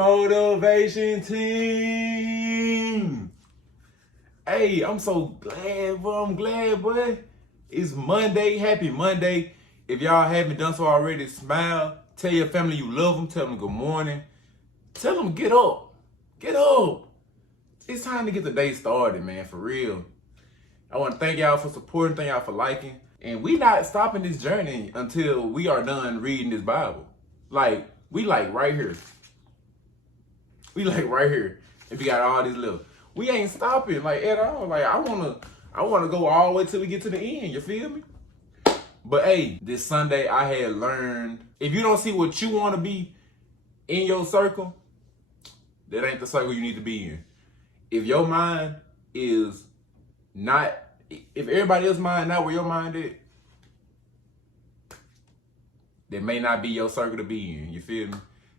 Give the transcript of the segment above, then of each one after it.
Motivation Team. Hey, I'm so glad, boy. I'm glad, boy. It's Monday. Happy Monday. If y'all haven't done so already, smile. Tell your family you love them. Tell them good morning. Tell them get up. Get up. It's time to get the day started, man, for real. I want to thank y'all for supporting. Thank y'all for liking. And we not stopping this journey until we are done reading this Bible. We right here. We right here. If we got all these little, we ain't stopping at all. I wanna go all the way till we get to the end. You feel me? But hey, this Sunday I had learned, if you don't see what you want to be in your circle, that ain't the circle you need to be in. If your mind is not, if everybody else's mind not where your mind is, that may not be your circle to be in. You feel me?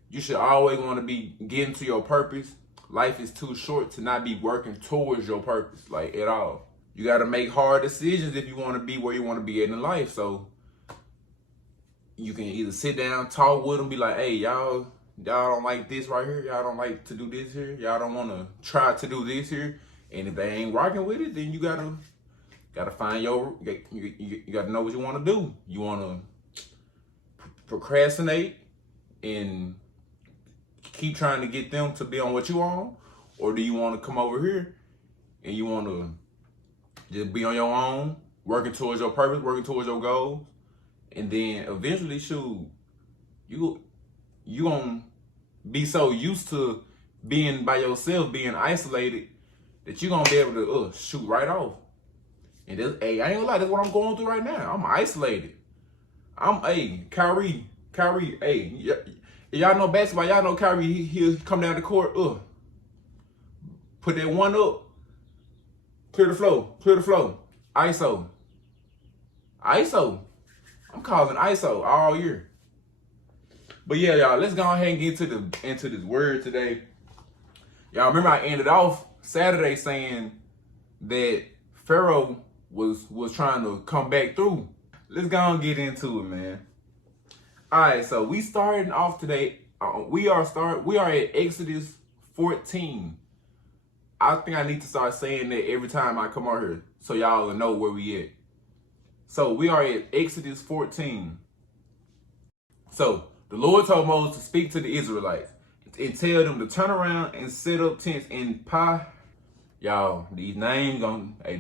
You should always want to be getting to your purpose. Life is too short to not be working towards your purpose, at all. You got to make hard decisions if you want to be where you want to be in life. So you can either sit down, talk with them, be like, hey, y'all don't like this right here. Y'all don't like to do this here. Y'all don't want to try to do this here. And if they ain't rocking with it, then you gotta find you gotta know what you want to do. You want to procrastinate and keep trying to get them to be on what you on, or do you want to come over here and you want to just be on your own, working towards your purpose, working towards your goals, and then eventually, you gonna be so used to being by yourself, being isolated, that you gonna be able to shoot right off. And I ain't gonna lie, that's what I'm going through right now. I'm isolated. Kyrie, y'all know basketball, y'all know Kyrie, he'll come down the court, put that one up, clear the flow, ISO. I'm calling ISO all year. But yeah, y'all, let's go ahead and get into this word today. Y'all remember I ended off Saturday saying that Pharaoh was trying to come back through. Let's go and get into it, man. All right, so we starting off today. We are at Exodus 14. I think I need to start saying that every time I come out here, so y'all will know where we at. So we are at Exodus 14. So the Lord told Moses to speak to the Israelites and tell them to turn around and set up tents in Pi. Y'all, these names gonna they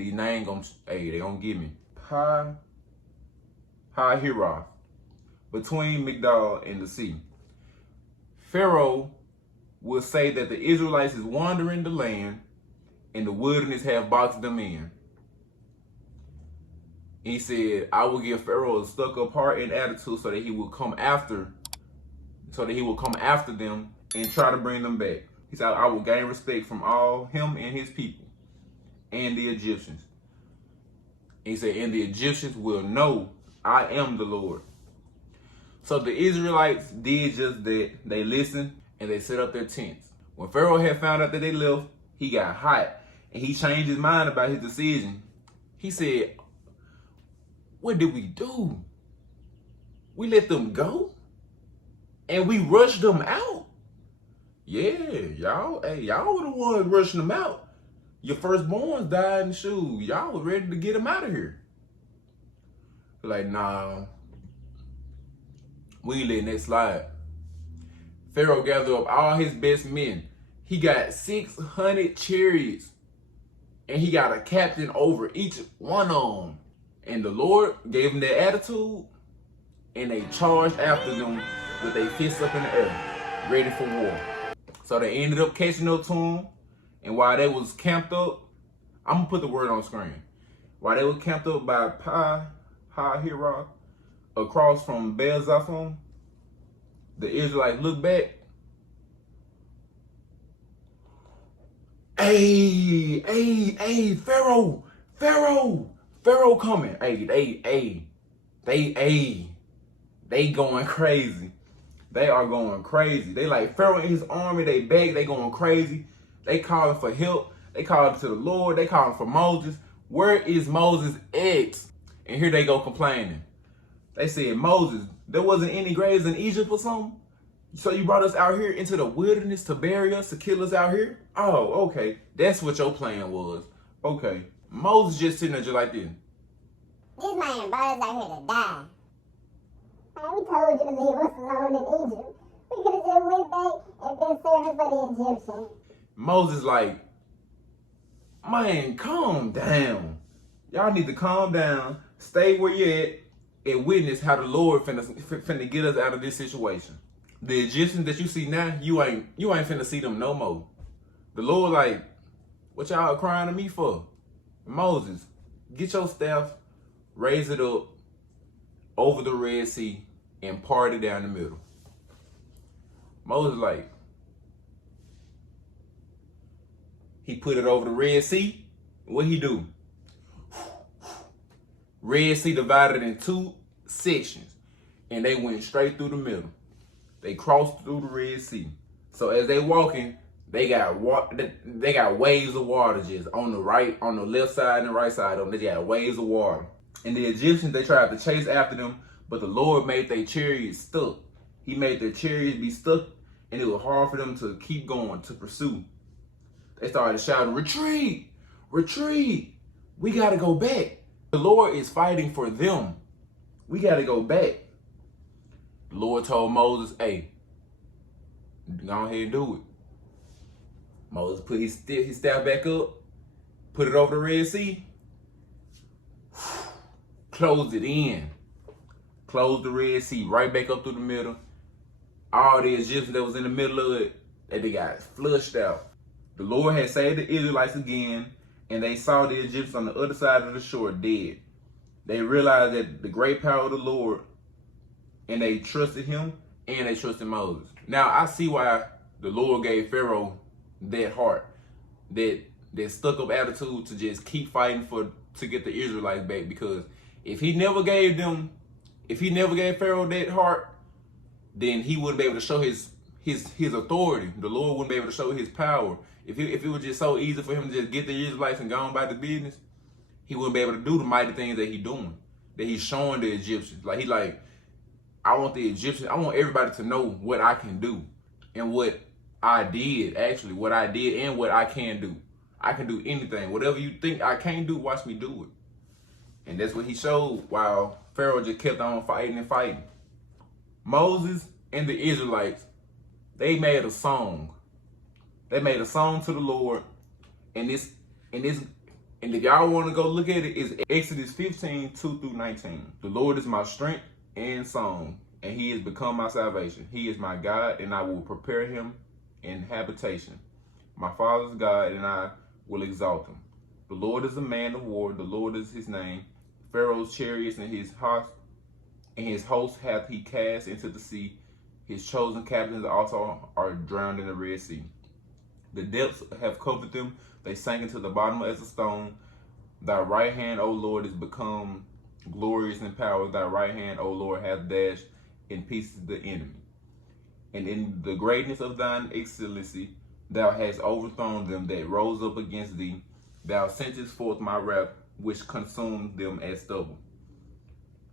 gonna give me Pi-Hahiroth, between Migdal and the sea. Pharaoh will say that the Israelites is wandering the land and the wilderness have boxed them in. He said, I will give Pharaoh a stuck-up heart and attitude so that he will come after them and try to bring them back. He said, I will gain respect from all him and his people and the Egyptians. He said, and the Egyptians will know I am the Lord. So the Israelites did just that. They listened and they set up their tents. When Pharaoh had found out that they left, he got hot and he changed his mind about his decision. He said, what did we do? We let them go? And we rushed them out? Yeah, y'all were the ones rushing them out. Your firstborns died in shoes. Y'all were ready to get them out of here. Nah, we ain't letting that slide. Pharaoh gathered up all his best men. He got 600 chariots, and he got a captain over each one of them. And the Lord gave them their attitude, and they charged after them with their fists up in the air, ready for war. So they ended up catching up to them, and while they was camped up, I'm gonna put the word on screen. While they were camped up by Pi-Hahiroth, across from Baal-zephon, the Israelites looked back. Hey, Pharaoh coming. They going crazy. They are going crazy. They like Pharaoh and his army, they beg, they going crazy. They calling for help. They calling to the Lord. They calling for Moses. Where is Moses' ex? And here they go complaining. They said, Moses, there wasn't any graves in Egypt or something? So you brought us out here into the wilderness to bury us, to kill us out here? Oh, okay. That's what your plan was. Okay. Moses just sitting there just like this. This man brought us out here to die. Man, we told you to leave us alone in Egypt. We could have just went back and been serving for the Egyptians. Moses like, man, calm down. Y'all need to calm down, stay where you at, and witness how the Lord finna get us out of this situation. The Egyptians that you see now, you ain't finna see them no more. The Lord like, what y'all crying to me for? Moses, get your staff, raise it up over the Red Sea, and part it down the middle. Moses like, he put it over the Red Sea. What he do? Red Sea divided in two sections, and they went straight through the middle. They crossed through the Red Sea. So as they walking, they got waves of water just on the left side and the right side of them. They got waves of water. And the Egyptians, they tried to chase after them, but the Lord made their chariots stuck. He made their chariots be stuck, and it was hard for them to keep going, to pursue. They started shouting, retreat, retreat. We got to go back. The Lord is fighting for them. We got to go back. The Lord told Moses, hey, go ahead and do it. Moses put his staff back up, put it over the Red Sea, closed it in. Closed the Red Sea right back up through the middle. All the Egyptians that was in the middle of it, they got flushed out. The Lord had saved the Israelites again, and they saw the Egyptians on the other side of the shore dead. They realized that the great power of the Lord, and they trusted him, and they trusted Moses. Now, I see why the Lord gave Pharaoh that heart, that stuck-up attitude to just keep fighting to get the Israelites back. Because if he never gave Pharaoh that heart, then he wouldn't be able to show his authority. The Lord wouldn't be able to show his power. If it was just so easy for him to just get the Israelites and go on by the business, he wouldn't be able to do the mighty things that he's doing, that he's showing the Egyptians. I want the Egyptians, I want everybody to know what I can do and what I did and what I can do. I can do anything. Whatever you think I can't do, watch me do it. And that's what he showed while Pharaoh just kept on fighting and fighting. Moses and the Israelites, they made a song. They made a song to the Lord. And if y'all want to go look at it, it's Exodus 15, 2 through 19. The Lord is my strength and song, and he has become my salvation. He is my God, and I will prepare him in habitation. My father's God, and I will exalt him. The Lord is a man of war. The Lord is his name. Pharaoh's chariots and his host hath he cast into the sea. His chosen captains also are drowned in the Red Sea. The depths have covered them. They sank into the bottom as a stone. Thy right hand, O Lord, is become glorious in power. Thy right hand, O Lord, hath dashed in pieces the enemy. And in the greatness of thine excellency, thou hast overthrown them that rose up against thee. Thou sentest forth my wrath, which consumed them as stubble.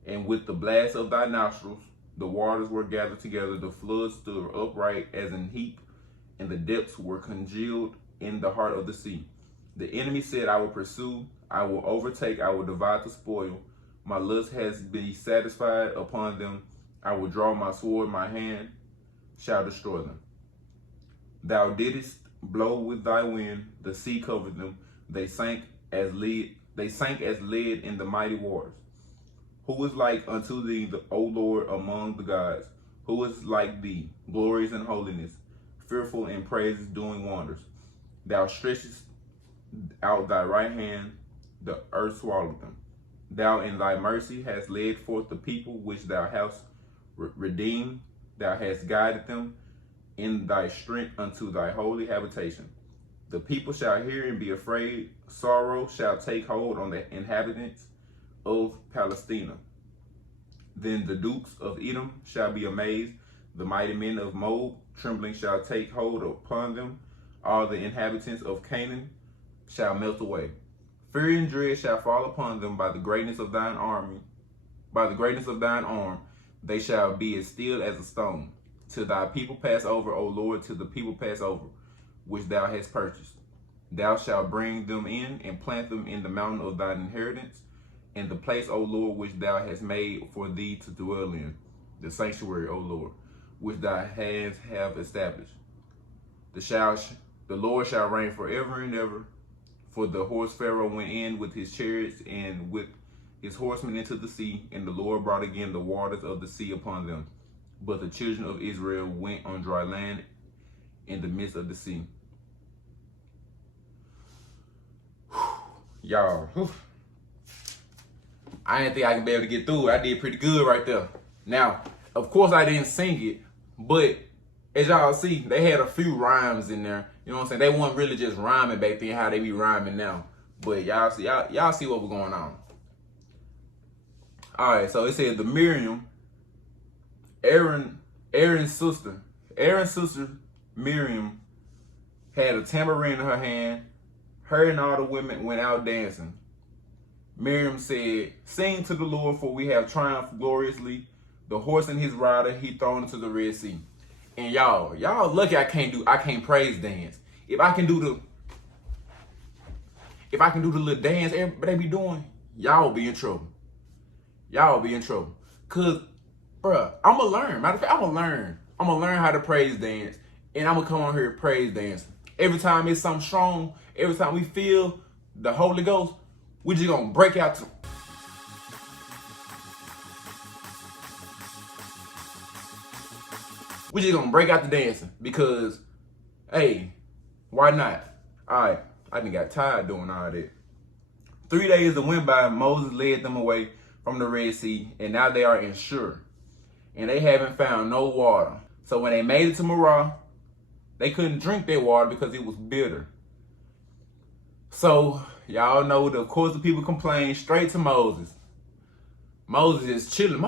And with the blast of thy nostrils, the waters were gathered together. The floods stood upright as an heap, and the depths were congealed in the heart of the sea. The enemy said, I will pursue, I will overtake, I will divide the spoil. My lust has been satisfied upon them. I will draw my sword, my hand shall destroy them. Thou didst blow with thy wind, the sea covered them. They sank as lead in the mighty waters. Who is like unto thee, O Lord, among the gods? Who is like thee, glorious in holiness, fearful in praises, doing wonders? Thou stretchest out thy right hand, the earth swallowed them. Thou in thy mercy hast led forth the people which thou hast redeemed. Thou hast guided them in thy strength unto thy holy habitation. The people shall hear and be afraid. Sorrow shall take hold on the inhabitants of Palestina. Then the dukes of Edom shall be amazed. The mighty men of Moab, trembling, shall take hold upon them. All the inhabitants of Canaan shall melt away. Fear and dread shall fall upon them by the greatness of thine army. By the greatness of thine arm, they shall be as still as a stone. to thy people pass over, O Lord, to the people pass over, which thou hast purchased. Thou shalt bring them in and plant them in the mountain of thine inheritance, in the place, O Lord, which thou hast made for thee to dwell in, the sanctuary, O Lord, which thy hands have established. The Lord shall reign forever and ever. For the horse Pharaoh went in with his chariots and with his horsemen into the sea, and the Lord brought again the waters of the sea upon them. But the children of Israel went on dry land in the midst of the sea. Y'all, I didn't think I could be able to get through it. I did pretty good right there. Now, of course I didn't sing it, but as y'all see, they had a few rhymes in there. You know what I'm saying? They weren't really just rhyming back then how they be rhyming now. But y'all see what was going on. All right, so it said the Miriam, Aaron's sister Miriam had a tambourine in her hand. Her and all the women went out dancing. Miriam said, "Sing to the Lord, for we have triumphed gloriously. The horse and his rider he thrown into the Red Sea." And y'all lucky I can't praise dance. If I can do the little dance everybody be doing, y'all be in trouble. Y'all be in trouble. Cause, bruh, I'ma learn. Matter of fact, I'ma learn how to praise dance. And I'ma come on here and praise dance. Every time it's something strong, every time we feel the Holy Ghost, we just gonna break out to we just gonna break out the dancing because, hey, why not? All right, I done got tired doing all that. 3 days that went by, Moses led them away from the Red Sea, and now they are in Shur, and they haven't found no water. So when they made it to Marah, they couldn't drink their water because it was bitter. So y'all know, of course, the people complained straight to Moses. Moses is chilling.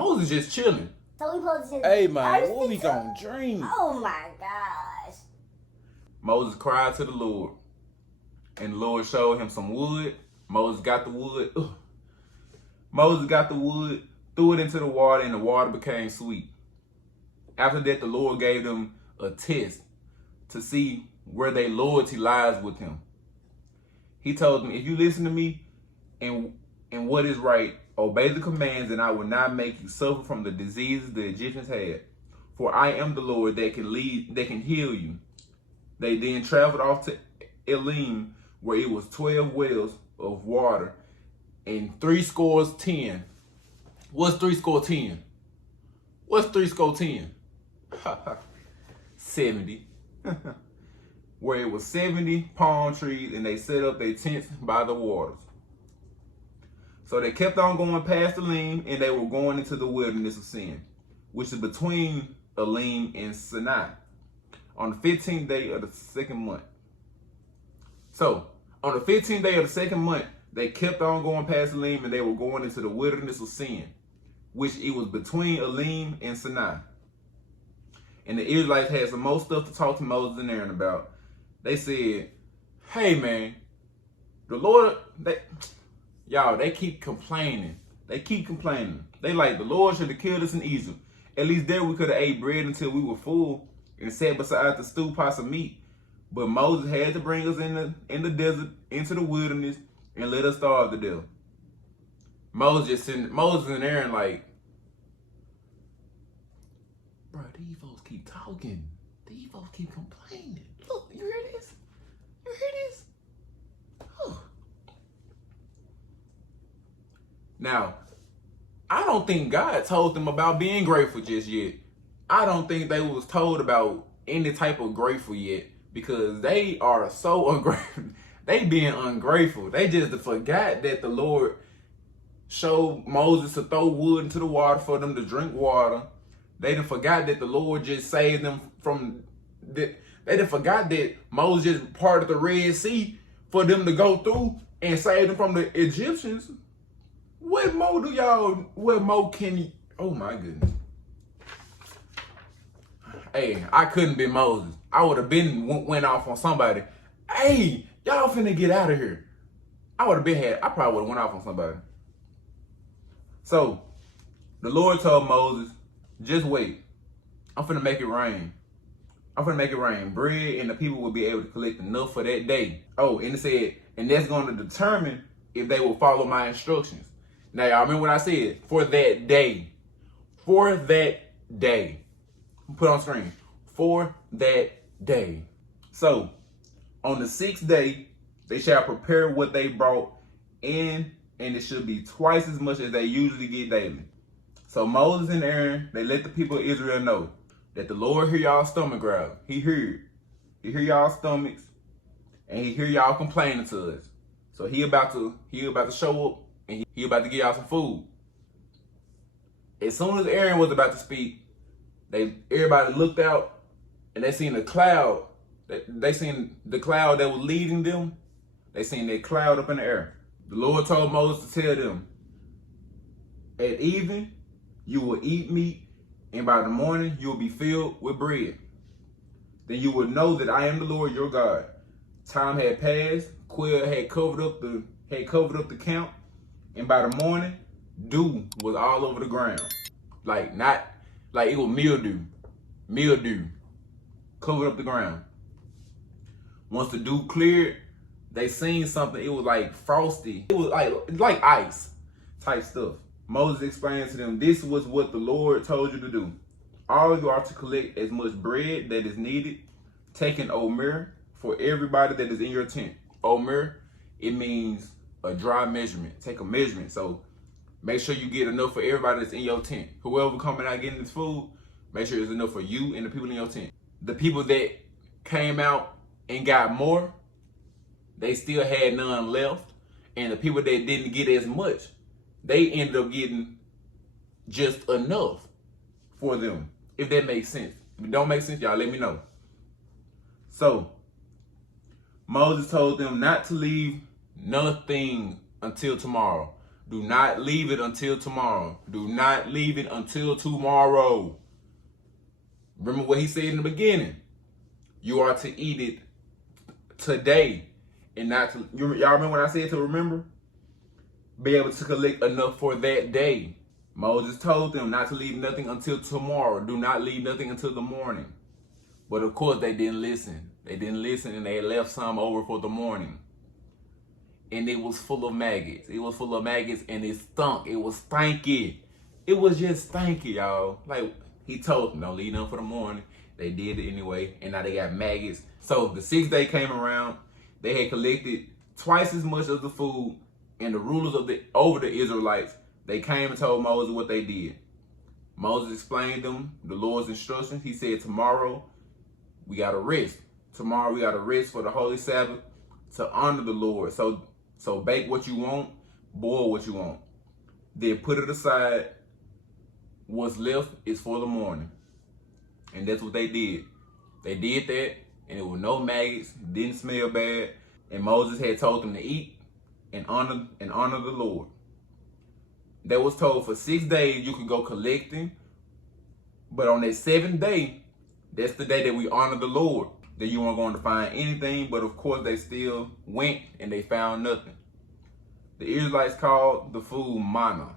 So we supposed to Hey man, what we gonna drink? Oh my gosh. Moses cried to the Lord, and the Lord showed him some wood. Moses got the wood. Moses got the wood, threw it into the water, and the water became sweet. After that, the Lord gave them a test to see where their loyalty lies with him. He told them, "If you listen to me and what is right, obey the commands, and I will not make you suffer from the diseases the Egyptians had. For I am the Lord that can heal you." They then traveled off to Elim, where it was 12 wells of water and 10. What's 10? What's 10? 70. Where it was 70 palm trees, and they set up their tents by the waters. So they kept on going past Elim, and they were going into the wilderness of Sin, which is between Elim and Sinai, on the 15th day of the second month. So on the 15th day of the second month, they kept on going past Elim, and they were going into the wilderness of Sin, which it was between Elim and Sinai. And the Israelites had some more stuff to talk to Moses and Aaron about. They said, "Hey man, the Lord, they keep complaining. They like, the Lord should have killed us in Egypt. At least there we could have ate bread until we were full and sat beside the stew pots of meat. But Moses had to bring us in the desert, into the wilderness, and let us starve to death." Moses and Aaron like, "Bro, these folks keep talking. These folks keep complaining. Look, you hear this? You hear this?" Now, I don't think God told them about being grateful just yet. I don't think they was told about any type of grateful yet, because they are so ungrateful. They being ungrateful. They just forgot that the Lord showed Moses to throw wood into the water for them to drink water. They done forgot that the Lord just saved them from that. They done forgot that Moses just parted the Red Sea for them to go through and save them from the Egyptians. What more can you? Oh my goodness. Hey, I couldn't be Moses. I would have went off on somebody. Hey, y'all finna get out of here. I probably would have went off on somebody. So the Lord told Moses, "Just wait. I'm finna make it rain. I'm finna make it rain. Bread, and the people will be able to collect enough for that day. Oh, and it said, and that's going to determine if they will follow my instructions. Now, y'all remember what I said? For that day. For that day. Put on screen. For that day. So, on the 6th day, they shall prepare what they brought in, and it should be twice as much as they usually get daily. So Moses and Aaron, they let the people of Israel know that the Lord hear y'all stomach growl. He heard. He hear y'all stomachs, and he hear y'all complaining to us. So he about to show up, and he about to give y'all some food. As soon as Aaron was about to speak, everybody looked out, and they seen a cloud. They seen the cloud that was leading them. They seen that cloud up in the air. The Lord told Moses to tell them, at evening, you will eat meat, and by the morning, you will be filled with bread. Then you will know that I am the Lord your God. Time had passed, quail had covered up the camp, and by the morning, dew was all over the ground. Like it was mildew, covered up the ground. Once the dew cleared, they seen something. It was like frosty. It was like ice type stuff. Moses explained to them, this was what the Lord told you to do. All of you are to collect as much bread that is needed, take an omer for everybody that is in your tent. Omer, it means a dry measurement. Take a measurement. So make sure you get enough for everybody that's in your tent. Whoever coming out getting this food, make sure it's enough for you and the people in your tent. The people that came out and got more, they still had none left. And the people that didn't get as much, they ended up getting just enough for them. If that makes sense. If it don't make sense, y'all let me know. So, Moses told them not to leave nothing until tomorrow. Do not leave it until tomorrow. Do not leave it until tomorrow. Remember what he said in the beginning. You are to eat it today. And not to, y'all remember when I said to remember? Be able to collect enough for that day. Moses told them not to leave nothing until tomorrow. Do not leave nothing until the morning. But of course they didn't listen. They didn't listen, and they left some over for the morning. And it was full of maggots. It was full of maggots, and it stunk. It was stanky. It was just stanky, y'all. Like, he told them, don't leave nothing for the morning. They did it anyway, and now they got maggots. So the 6th day came around. They had collected twice as much of the food, and the rulers over the Israelites, they came and told Moses what they did. Moses explained them the Lord's instructions. He said, tomorrow we got to rest. Tomorrow we got to rest for the Holy Sabbath to honor the Lord. So bake what you want, boil what you want. Then put it aside. What's left is for the morning. And that's what they did. They did that, and there were no maggots, didn't smell bad. And Moses had told them to eat and honor the Lord. They was told for 6 days you could go collecting, but on that 7th day, that's the day that we honor the Lord. That you weren't going to find anything, but of course they still went and they found nothing. The Israelites called the food manna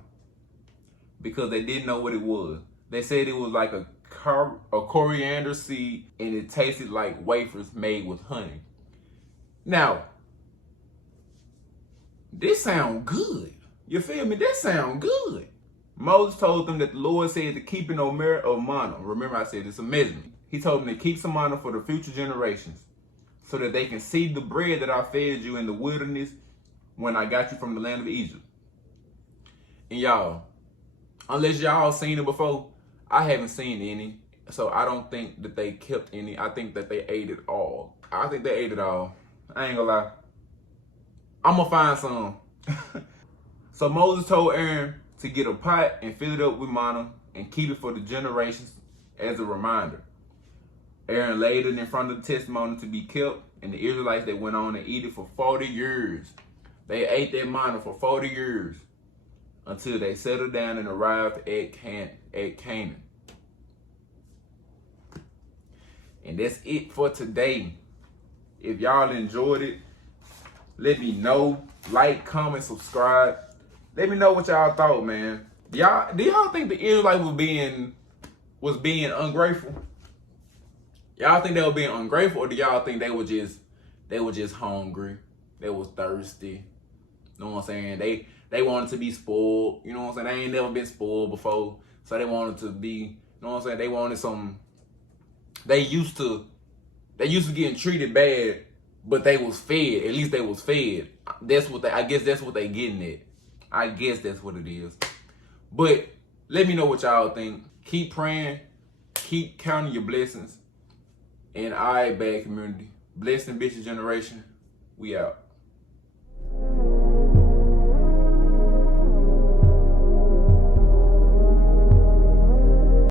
because they didn't know what it was. They said it was like a coriander seed, and it tasted like wafers made with honey. Now, this sound good. You feel me? This sound good. Moses told them that the Lord said to keep an omer of manna. Remember I said it's a measurement. He told them to keep some manna for the future generations so that they can see the bread that I fed you in the wilderness when I got you from the land of Egypt. And y'all, unless y'all seen it before, I haven't seen any. So I don't think that they kept any. I think that they ate it all. I think they ate it all. I ain't gonna lie. I'm gonna find some. So Moses told Aaron to get a pot and fill it up with manna and keep it for the generations as a reminder. Aaron laid it in front of the testimony to be kept, and the Israelites, they went on and eat it for 40 years. They ate that manna for 40 years until they settled down and arrived at Canaan. And that's it for today. If y'all enjoyed it, let me know. Like, comment, subscribe. Let me know what y'all thought, man. Do y'all think the Israelites was being ungrateful? Y'all think they were being ungrateful, or do y'all think they were just hungry? They was thirsty. You know what I'm saying? They wanted to be spoiled. You know what I'm saying? They ain't never been spoiled before. So they wanted to be, you know what I'm saying? They wanted some, they used to getting treated bad, but they was fed. At least they was fed. I guess that's what they getting at. I guess that's what it is. But let me know what y'all think. Keep praying. Keep counting your blessings. And all right, bad community. Blessed and bitches generation. We out.